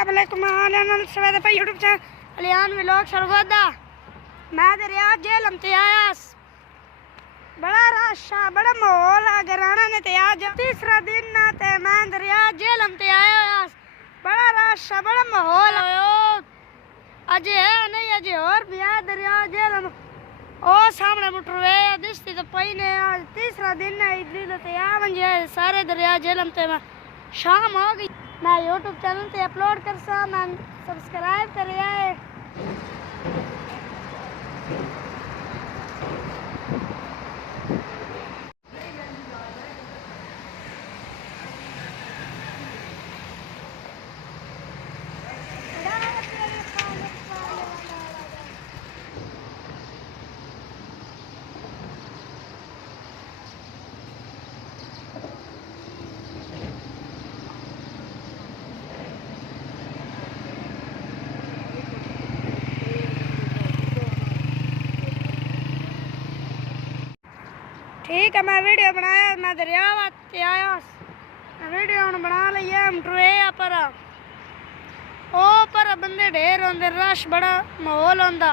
अस्सलाम वालेकुम सवेरे पे यूट्यूब चैनल अलियान व्लॉग सरगोदा मैं दरिया जेलम ते आया बड़ा रश है बड़ा माहौल है गराना ने ते आज तीसरा दिन ना ते मैं दरिया जेलम ते आया बड़ा रश है बड़ा माहौल है अज है नहीं अज और भी है दरिया जेलम ओ सामने मुटरवे दिसती तो पई ने आज तीसरा दिन है इडली ते आ मंजे सारे दरिया जेलम ते मैं शाम हो गई मैं यूट्यूब चैनल पे अपलोड कर सा मैं सब्सक्राइब कर लिया है। ठीक है मैं वीडियो बनाया मैं दरिया वास्ते आया वीडियो हम बना ली है ट्रे पर ओ पर बंदे ढेर होंगे रश बड़ा माहौल होंदा।